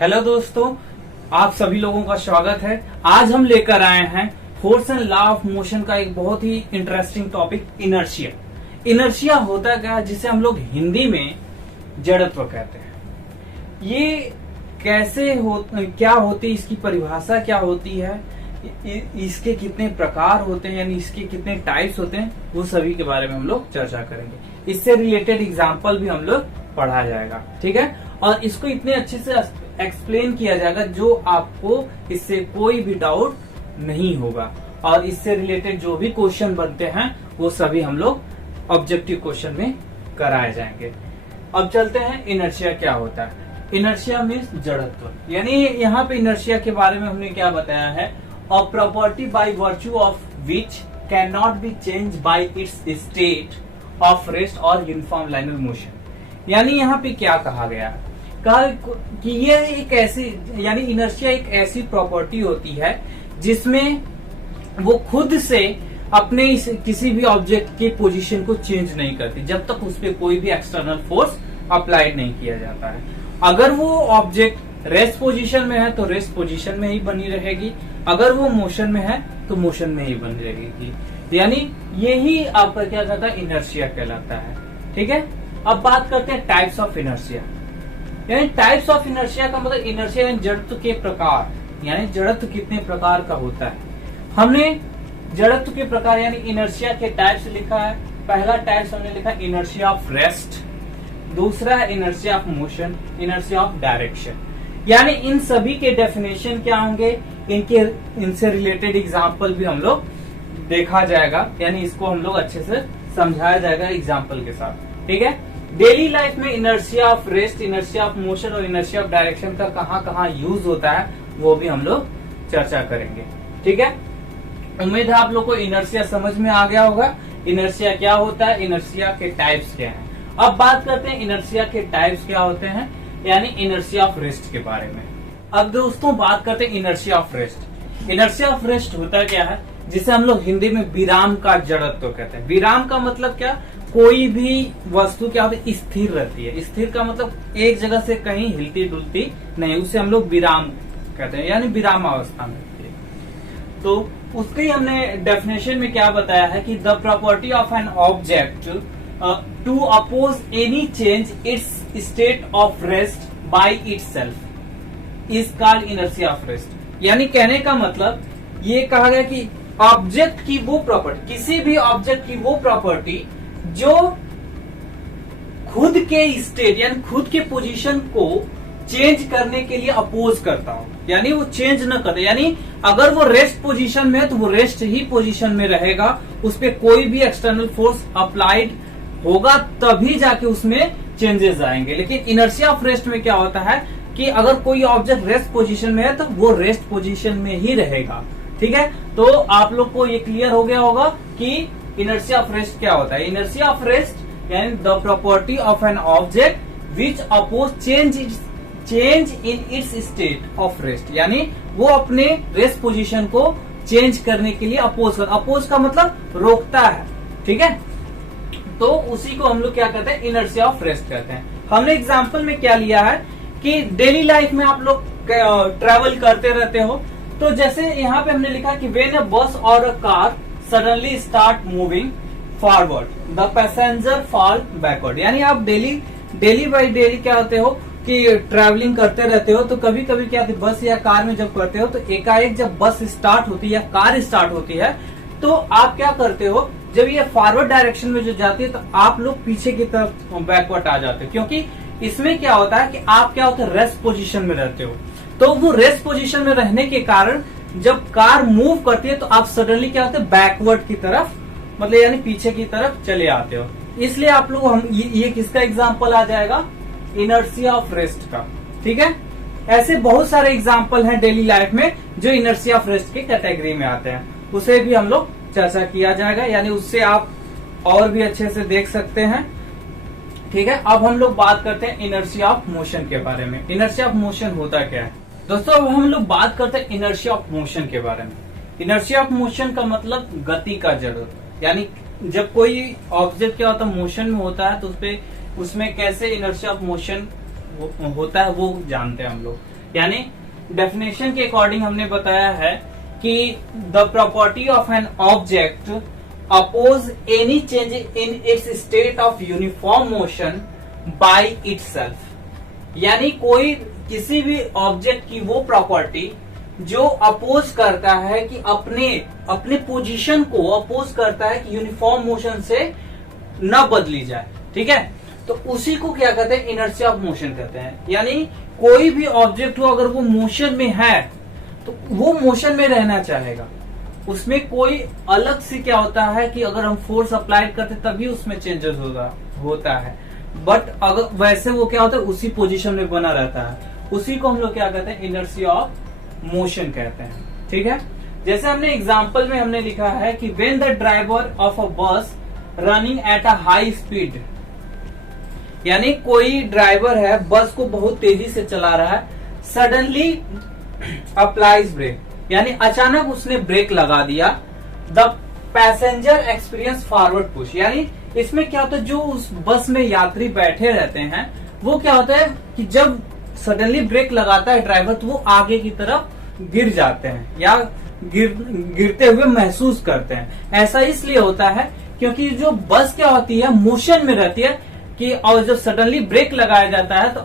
Hello दोस्तों, आप सभी लोगों का स्वागत है। आज हम लेकर आए हैं force and law of motion का एक बहुत ही इंटरेस्टिंग टॉपिक, इनर्शिया। इनर्शिया होता क्या है, जिसे हम लोग हिंदी में जड़त्व कहते हैं। ये कैसे क्या होती है, इसकी परिभाषा क्या होती है, इसके कितने प्रकार होते हैं, यानी इसके कितने टाइप्स होते हैं, वो सभी के बारे में हम लोग चर्चा करेंगे। इससे रिलेटेड एग्जाम्पल भी हम लोग पढ़ा जाएगा, ठीक है। और इसको इतने अच्छे से एक्सप्लेन किया जाएगा जो आपको इससे कोई भी डाउट नहीं होगा। और इससे रिलेटेड जो भी क्वेश्चन बनते हैं वो सभी हम लोग ऑब्जेक्टिव क्वेश्चन में कराए जाएंगे। अब चलते हैं, इनर्शिया क्या होता है। इनर्शिया मीन्स जड़त्व, यानी यहाँ पे इनर्शिया के बारे में हमने क्या बताया है, a property by virtue of which can not be change bye it's state of rest और यूनिफॉर्म लाइनर मोशन। यानी यहाँ पे क्या कहा गया है, कहा कि ये एक ऐसी, यानी इनर्शिया एक ऐसी प्रॉपर्टी होती है जिसमें वो खुद से अपने किसी भी ऑब्जेक्ट के पोजीशन को चेंज नहीं करती जब तक उस पर कोई भी एक्सटर्नल फोर्स अप्लाइड नहीं किया जाता है। अगर वो ऑब्जेक्ट रेस्ट पोजीशन में है तो रेस्ट पोजीशन में ही बनी रहेगी, अगर वो मोशन में है तो मोशन में ही बनी रहेगी। यानी यही आपका क्या कहता है, इनर्शिया कहलाता है, ठीक है। अब बात करते हैं टाइप्स ऑफ इनर्शिया। यानी टाइप्स ऑफ इनर्शिया का मतलब इनर्शिया यानी जड़त्व के प्रकार, यानी जड़त्व कितने प्रकार का होता है। हमने जड़त्व के प्रकार यानी इनर्शिया के टाइप्स लिखा है। पहला टाइप्स हमने लिखा इनर्शिया ऑफ रेस्ट, दूसरा है inertia of motion, inertia of direction. यानी इन सभी के डेफिनेशन क्या होंगे, इनसे रिलेटेड एग्जाम्पल भी हम लोग देखा जाएगा, यानी इसको हम लोग अच्छे से समझाया जाएगा एग्जाम्पल के साथ, ठीक है। डेली लाइफ में inertia of rest, inertia of motion और इनर्शिया ऑफ डायरेक्शन का कहाँ कहाँ यूज होता है वो भी हम लोग चर्चा करेंगे, ठीक है। उम्मीद है आप लोग को इनर्शिया समझ में आ गया होगा। इनर्शिया क्या होता है, इनर्शिया के टाइप्स क्या हैं। अब बात करते हैं इनर्शिया के टाइप्स क्या होते हैं, यानी इनर्शिया ऑफ रेस्ट के बारे में। अब दोस्तों बात करते हैं inertia of rest. Inertia of rest होता क्या है, जिसे हम लोग हिंदी में विराम का जड़त्व कहते हैं। विराम का मतलब क्या, कोई भी वस्तु क्या होती है, स्थिर रहती है। स्थिर का मतलब एक जगह से कहीं हिलती डुलती नहीं, उसे हम लोग विराम कहते हैं, यानी विराम अवस्था में रहती है। तो उसके हमने डेफिनेशन में क्या बताया है कि the property of an object to oppose any change its state of rest by itself is called inertia of rest. यानी कहने का मतलब ये कहा गया कि ऑब्जेक्ट की वो प्रॉपर्टी, किसी भी ऑब्जेक्ट की वो प्रॉपर्टी जो खुद के स्टेट यानी खुद के पोजीशन को चेंज करने के लिए अपोज करता हो, यानी वो चेंज न करे। यानी अगर वो रेस्ट पोजीशन में है तो वो रेस्ट ही पोजीशन में रहेगा, उस पर कोई भी एक्सटर्नल फोर्स अप्लाइड होगा तभी जाके उसमें चेंजेस आएंगे। लेकिन इनर्शिया ऑफ रेस्ट में क्या होता है कि अगर कोई ऑब्जेक्ट रेस्ट पोजीशन में है तो वो रेस्ट पोजीशन में ही रहेगा, ठीक है। तो आप लोग को ये क्लियर हो गया होगा कि इनर्शिया ऑफ रेस्ट क्या होता है। इनर्शिया ऑफ रेस्ट यानी the property of an object which oppose change in its state of rest, यानी वो अपने रेस्ट पोजीशन को चेंज करने के लिए अपोज का मतलब रोकता है, ठीक है। तो उसी को हम लोग क्या कहते हैं, इनर्शिया ऑफ रेस्ट कहते हैं। हमने एग्जाम्पल में क्या लिया है कि डेली लाइफ में आप लोग ट्रेवल करते रहते हो, तो जैसे यहाँ पे हमने लिखा कि व्हेन अ बस और a car suddenly start moving forward the passenger fall backward. यानी आप डेली बाई डेली क्या होते हो कि ट्रैवलिंग करते रहते हो, तो कभी कभी क्या होती है, बस या कार में जब करते हो तो एकाएक जब बस स्टार्ट होती है या कार स्टार्ट होती है तो आप क्या करते हो, जब ये फॉरवर्ड डायरेक्शन में जो जाती है तो आप लोग पीछे की तरफ बैकवर्ड आ जाते हो, क्योंकि इसमें क्या होता है कि आप क्या होता है, रेस्ट पोजीशन में रहते हो। तो वो रेस्ट पोजीशन में रहने के कारण जब कार मूव करती है तो आप सडनली क्या होते हैं, बैकवर्ड की तरफ, मतलब यानी पीछे की तरफ चले आते हो। इसलिए आप लोग हम ये किसका एग्जाम्पल आ जाएगा, इनर्शिया ऑफ रेस्ट का, ठीक है। ऐसे बहुत सारे एग्जाम्पल हैं डेली लाइफ में जो इनर्शिया ऑफ रेस्ट की कैटेगरी में आते हैं, उसे भी हम लोग चर्चा किया जाएगा, यानी उससे आप और भी अच्छे से देख सकते हैं, ठीक है। अब हम लोग बात करते हैं इनर्शिया ऑफ मोशन के बारे में। इनर्शिया ऑफ मोशन होता क्या है दोस्तों, अब हम लोग बात करते हैं इनर्शिया ऑफ मोशन के बारे में। इनर्शिया ऑफ मोशन का मतलब गति का जड़त्व, यानी जब कोई ऑब्जेक्ट क्या होता है, मोशन में होता है तो उसमें कैसे इनर्शिया ऑफ मोशन होता है वो जानते हैं हम लोग। यानी डेफिनेशन के अकॉर्डिंग हमने बताया है कि the property of an object oppose any change in its state of uniform motion by itself. यानी कोई किसी भी ऑब्जेक्ट की वो प्रॉपर्टी जो अपोज करता है कि अपने पोजीशन को अपोज करता है कि यूनिफॉर्म मोशन से न बदली जाए, ठीक है, तो उसी को क्या कहते हैं, इनर्शिया ऑफ मोशन कहते हैं। यानी कोई भी ऑब्जेक्ट हो अगर वो मोशन में है तो वो मोशन में रहना चाहेगा, उसमें कोई अलग से क्या होता है कि अगर हम फोर्स अप्लाई करते तभी उसमें चेंजेस होता है, बट अगर वैसे वो क्या होता है उसी पोजीशन में बना रहता है, उसी को हम लोग क्या कहते हैं, इनर्शिया ऑफ मोशन कहते हैं, ठीक है। जैसे हमने एग्जांपल में हमने लिखा है कि when the driver of a bus running at a high speed, यानी कोई ड्राइवर है बस को बहुत तेजी से चला रहा है, सडनली अप्लाइज ब्रेक, यानी अचानक उसने ब्रेक लगा दिया, the passenger experience forward push, यानी इसमें क्या होता है जो उस बस में यात्री बैठे रहते हैं वो क्या होता है कि जब सडनली ब्रेक लगाता है ड्राइवर तो वो आगे की तरफ गिर जाते हैं या गिरते हुए महसूस करते हैं। ऐसा इसलिए होता है क्योंकि जो बस क्या होती है मोशन में रहती है कि और जब सडनली ब्रेक लगाया जाता है तो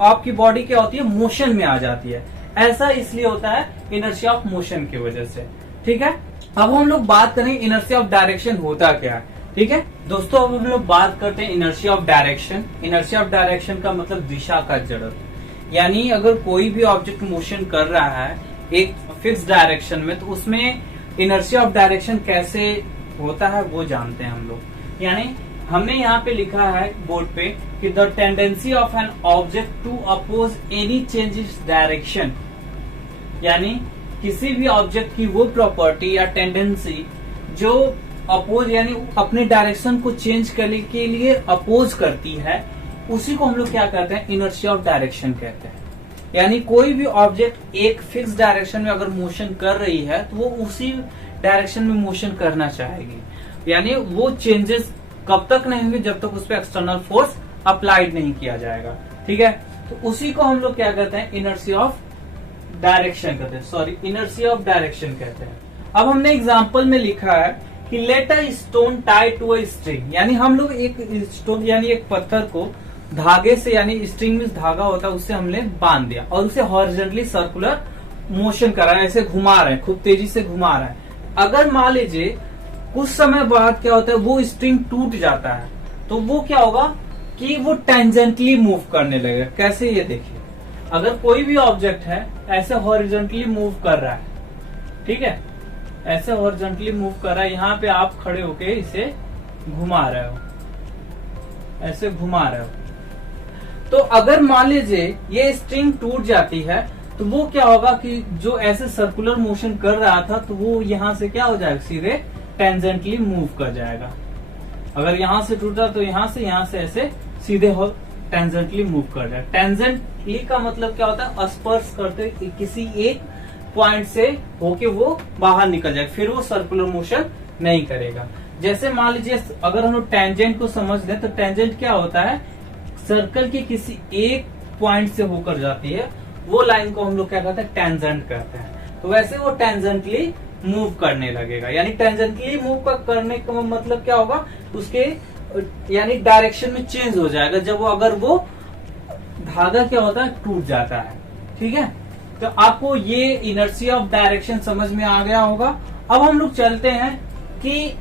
आपकी बॉडी क्या होती है, मोशन में आ जाती है। ऐसा इसलिए होता है इनर्शिया ऑफ मोशन की वजह से, ठीक है। अब हम लोग बात करें इनर्शिया ऑफ डायरेक्शन होता क्या है, ठीक है दोस्तों। अब हम लोग बात करते हैं inertia of direction. Inertia of direction का मतलब दिशा का जड़त्व, यानी अगर कोई भी ऑब्जेक्ट मोशन कर रहा है एक फिक्स डायरेक्शन में तो उसमें इनर्शिया ऑफ डायरेक्शन कैसे होता है वो जानते हैं हम लोग। यानी हमने यहाँ पे लिखा है बोर्ड पे कि the tendency of an object to oppose any change in direction, यानी किसी भी ऑब्जेक्ट की वो प्रॉपर्टी या टेंडेंसी जो अपोज यानी अपने डायरेक्शन को चेंज करने के लिए अपोज करती है, उसी को हम लोग क्या कहते हैं, इनर्शिया ऑफ डायरेक्शन कहते हैं। यानी कोई भी ऑब्जेक्ट एक फिक्स डायरेक्शन में अगर मोशन कर रही है तो वो उसी डायरेक्शन में मोशन करना चाहेगी, यानी वो चेंजेस कब तक नहीं होंगे जब तक उस पर एक्सटर्नल फोर्स अप्लाइड नहीं किया जाएगा, ठीक है। तो उसी को हम लोग क्या कहते हैं, इनर्शिया ऑफ डायरेक्शन कहते हैं, सॉरी इनर्शिया ऑफ डायरेक्शन कहते हैं। अब हमने एग्जांपल में लिखा है कि let a stone tie to a string, यानी हम लोग एक स्टोन यानी एक पत्थर को धागे से, यानी स्ट्रिंग में धागा होता है उससे हमने बांध दिया और उसे हॉरिजॉन्टली सर्कुलर मोशन कर रहा है, ऐसे घुमा रहे हैं, खूब तेजी से घुमा रहा है। अगर मान लीजिए कुछ समय बाद क्या होता है वो स्ट्रिंग टूट जाता है तो वो क्या होगा कि वो टेंजेंटली मूव करने लगेगा। कैसे, ये देखिए, अगर कोई भी ऑब्जेक्ट है ऐसे हॉरिजॉन्टली मूव कर रहा है, ठीक है, ऐसे हॉरिजॉन्टली मूव कर रहा है, यहाँ पे आप खड़े होके इसे घुमा रहे हो, ऐसे घुमा रहे हो, तो अगर मान लीजिए ये स्ट्रिंग टूट जाती है तो वो क्या होगा कि जो ऐसे सर्कुलर मोशन कर रहा था तो वो यहाँ से क्या हो जाएगा, सीधे टेंजेंटली मूव कर जाएगा। अगर यहाँ से टूटा तो यहाँ से ऐसे सीधे टेंजेंटली मूव कर जाएगा। टेंजेंटली का मतलब क्या होता है, स्पर्श करते किसी एक पॉइंट से होके वो बाहर निकल जाए, फिर वो सर्कुलर मोशन नहीं करेगा। जैसे मान लीजिए अगर हम लोग टेंजेंट को समझ लें तो टेंजेंट क्या होता है, सर्कल के किसी एक पॉइंट से होकर जाती है, वो लाइन को हम लोग क्या कहते हैं, टेंजेंट कहते हैं। तो वैसे वो टेंजेंटली मूव करने लगेगा, यानी टेंजेंटली मूव करने का मतलब क्या होगा, उसके यानी डायरेक्शन में चेंज हो जाएगा जब वो अगर वो धागा क्या होता है टूट जाता है, ठीक है। तो आपको ये इनर्शिया ऑफ डायरेक्शन समझ में आ गया होगा। अब हम लोग चलते हैं कि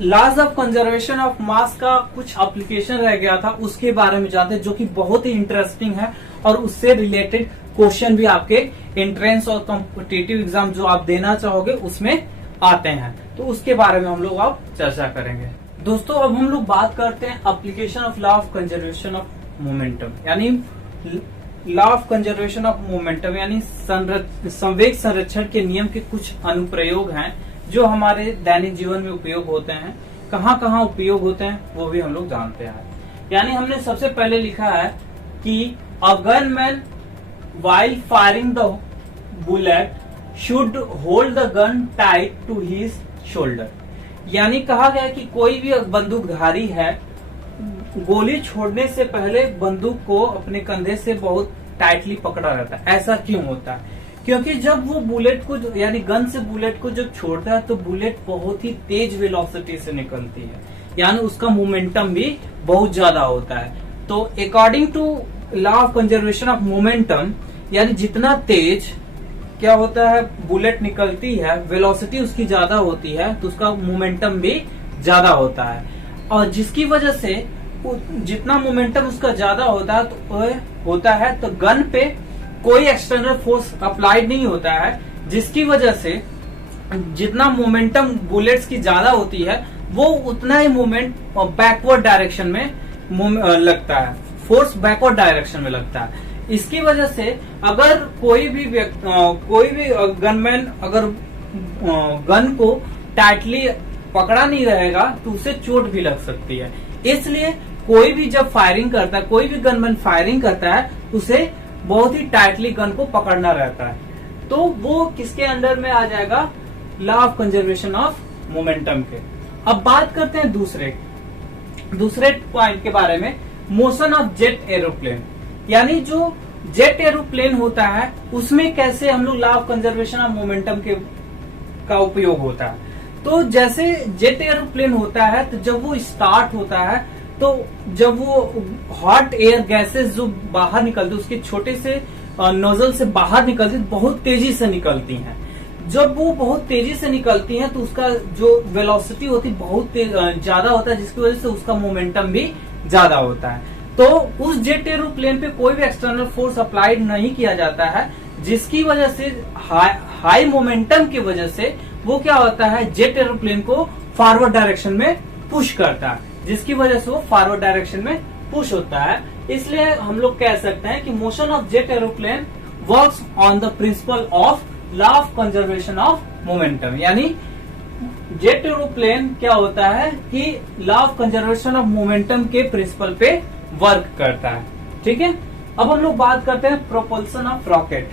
laws of conservation of mass का कुछ एप्लीकेशन रह गया था, उसके बारे में जानते हैं, जो कि बहुत ही इंटरेस्टिंग है और उससे रिलेटेड क्वेश्चन भी आपके एंट्रेंस और कॉम्पिटिटिव एग्जाम जो आप देना चाहोगे उसमें आते हैं, तो उसके बारे में हम लोग अब चर्चा करेंगे। दोस्तों अब हम लोग बात करते हैं application of law of conservation of momentum, यानी law of conservation of momentum यानी संवेग संरक्षण के नियम के कुछ अनुप्रयोग हैं जो हमारे दैनिक जीवन में उपयोग होते हैं। कहाँ कहाँ उपयोग होते हैं वो भी हम लोग जानते हैं। यानी हमने सबसे पहले लिखा है कि अ gunman while firing the bullet should hold the gun tight to his shoulder, यानी कहा गया कि कोई भी बंदूकधारी है गोली छोड़ने से पहले बंदूक को अपने कंधे से बहुत टाइटली पकड़ा रहता है। ऐसा क्यों होता है? क्योंकि जब वो बुलेट को यानी गन से बुलेट को जब छोड़ता है तो बुलेट बहुत ही तेज वेलोसिटी से निकलती है, यानी उसका मोमेंटम भी बहुत ज्यादा होता है। तो according to law of conservation of momentum, यानी जितना तेज क्या होता है बुलेट निकलती है, वेलोसिटी उसकी ज्यादा होती है, तो उसका मोमेंटम भी ज्यादा होता है। और जिसकी वजह से जितना मोमेंटम उसका ज्यादा होता है तो गन पे कोई एक्सटर्नल फोर्स अप्लाइड नहीं होता है, जिसकी वजह से जितना मोमेंटम बुलेट्स की ज्यादा होती है वो उतना ही मूवमेंट बैकवर्ड डायरेक्शन में लगता है, फोर्स बैकवर्ड डायरेक्शन में लगता है। इसकी वजह से अगर कोई भी गनमैन अगर गन को टाइटली पकड़ा नहीं रहेगा तो उसे चोट भी लग सकती है। इसलिए कोई भी जब फायरिंग करता है, कोई भी गनमैन फायरिंग करता है, उसे बहुत ही टाइटली गन को पकड़ना रहता है। तो वो किसके अंडर में आ जाएगा? Law of conservation of momentum के। अब बात करते हैं दूसरे पॉइंट के बारे में, मोशन ऑफ जेट एरोप्लेन। यानी जो जेट एरोप्लेन होता है उसमें कैसे हम लोग law of conservation of momentum का उपयोग होता है। तो जैसे जेट एरोप्लेन होता है तो जब वो स्टार्ट होता है तो जब वो हॉट एयर गैसेस जो बाहर निकलती है उसके छोटे से नोजल से बाहर निकलती है, बहुत तेजी से निकलती हैं। जब वो बहुत तेजी से निकलती हैं तो उसका जो वेलोसिटी होती है बहुत ज्यादा होता है, जिसकी वजह से उसका मोमेंटम भी ज्यादा होता है। तो उस जेट एरोप्लेन पे कोई भी एक्सटर्नल फोर्स अप्लाइड नहीं किया जाता है, जिसकी वजह से हाई मोमेंटम की वजह से वो क्या होता है, जेट एरोप्लेन को फॉरवर्ड डायरेक्शन में पुश करता है, जिसकी वजह से वो फॉरवर्ड डायरेक्शन में पुश होता है। इसलिए हम लोग कह सकते हैं कि motion of jet aeroplane works on the principle of law of conservation of momentum. यानी जेट एरोप्लेन क्या होता है कि law of conservation of momentum के प्रिंसिपल पे वर्क करता है। ठीक है, अब हम लोग बात करते हैं प्रोपल्सन ऑफ रॉकेट।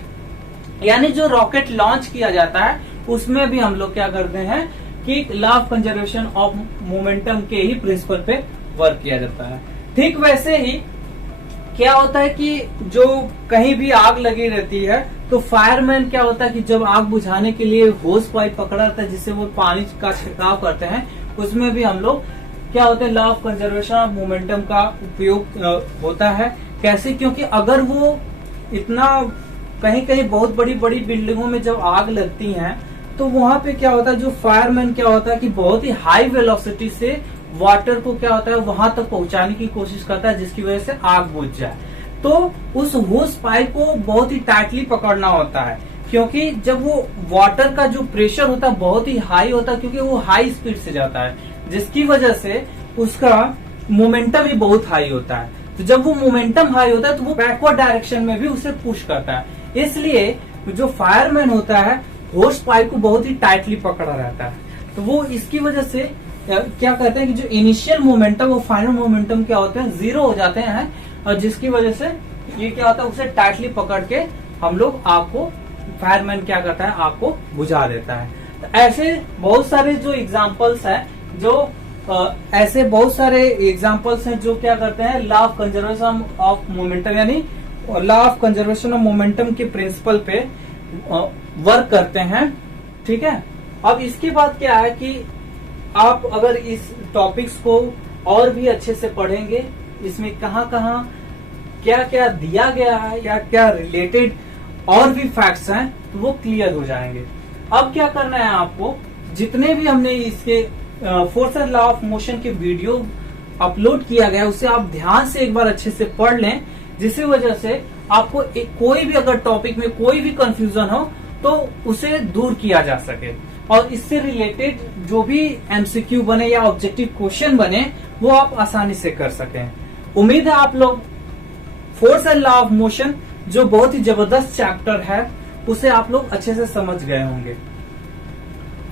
यानी जो रॉकेट लॉन्च किया जाता है उसमें भी हम लोग क्या करते हैं कि law of conservation of momentum के ही प्रिंसिपल पे वर्क किया जाता है। ठीक वैसे ही क्या होता है कि जो कहीं भी आग लगी रहती है तो फायरमैन क्या होता है कि जब आग बुझाने के लिए होस पाइप पकड़ा रहता है जिससे वो पानी का छिड़काव करते हैं, उसमें भी हम लोग क्या होता है law of conservation of momentum का उपयोग होता है। कैसे? क्योंकि अगर वो इतना कहीं कहीं बहुत बड़ी बड़ी बिल्डिंगों में जब आग लगती है तो वहां पे क्या होता है, जो फायरमैन क्या होता है कि बहुत ही हाई वेलोसिटी से वाटर को क्या होता है वहां तक पहुंचाने की कोशिश करता है, जिसकी वजह से आग बुझ जाए। तो उस होस पाइप को बहुत ही टाइटली पकड़ना होता है, क्योंकि जब वो वाटर का जो प्रेशर होता है बहुत ही हाई होता है, क्योंकि वो हाई स्पीड से जाता है, जिसकी वजह से उसका मोमेंटम भी बहुत हाई होता है। तो जब वो मोमेंटम हाई होता है तो वो बैकवर्ड डायरेक्शन में भी उसे पुश करता है। इसलिए जो फायरमैन होता है होस पाइप को बहुत ही टाइटली पकड़ा रहता है। तो वो इसकी वजह से क्या कहते हैं कि जो इनिशियल मोमेंटम और फाइनल मोमेंटम क्या होते हैं, जीरो हो जाते हैं, और जिसकी वजह से ये क्या होता है उसे टाइटली पकड़ के हम लोग आग को, फायरमैन क्या करता है आग को बुझा देता है। तो ऐसे बहुत सारे जो एग्जांपल्स हैं, जो ऐसे बहुत सारे एग्जांपल्स हैं जो क्या करते हैं law of conservation of momentum यानी law of conservation of momentum के प्रिंसिपल पे वर्क करते हैं। ठीक है, अब इसके बाद क्या है कि आप अगर इस टॉपिक्स को और भी अच्छे से पढ़ेंगे, इसमें कहाँ क्या क्या दिया गया है या क्या रिलेटेड और भी फैक्ट्स हैं तो वो क्लियर हो जाएंगे। अब क्या करना है आपको, जितने भी हमने इसके force and law of motion के वीडियो अपलोड किया गया उसे आप ध्यान से एक बार अच्छे से पढ़ लें, जिसकी वजह से आपको कोई भी अगर टॉपिक में कोई भी कंफ्यूजन हो तो उसे दूर किया जा सके, और इससे रिलेटेड जो भी एमसीक्यू बने या ऑब्जेक्टिव क्वेश्चन बने वो आप आसानी से कर सकें। उम्मीद है आप लोग force and law of motion जो बहुत ही जबरदस्त चैप्टर है उसे आप लोग अच्छे से समझ गए होंगे।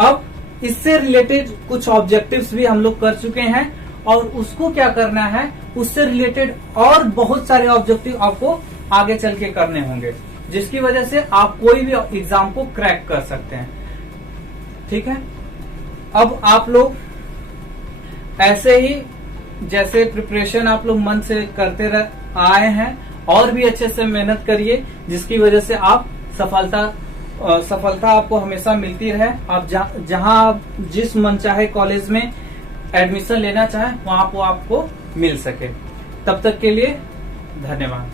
अब इससे रिलेटेड कुछ ऑब्जेक्टिव्स भी हम लोग कर चुके हैं, और उसको क्या करना है, उससे रिलेटेड और बहुत सारे ऑब्जेक्टिव आपको आगे चल के करने होंगे, जिसकी वजह से आप कोई भी एग्जाम को क्रैक कर सकते हैं। ठीक है, अब आप लोग ऐसे ही जैसे प्रिपरेशन आप लोग मन से करते आए हैं और भी अच्छे से मेहनत करिए, जिसकी वजह से आप सफलता आपको हमेशा मिलती रहे। आप जहां आप जिस मनचाहे कॉलेज में एडमिशन लेना चाहें वहां आपको मिल सके। तब तक के लिए धन्यवाद।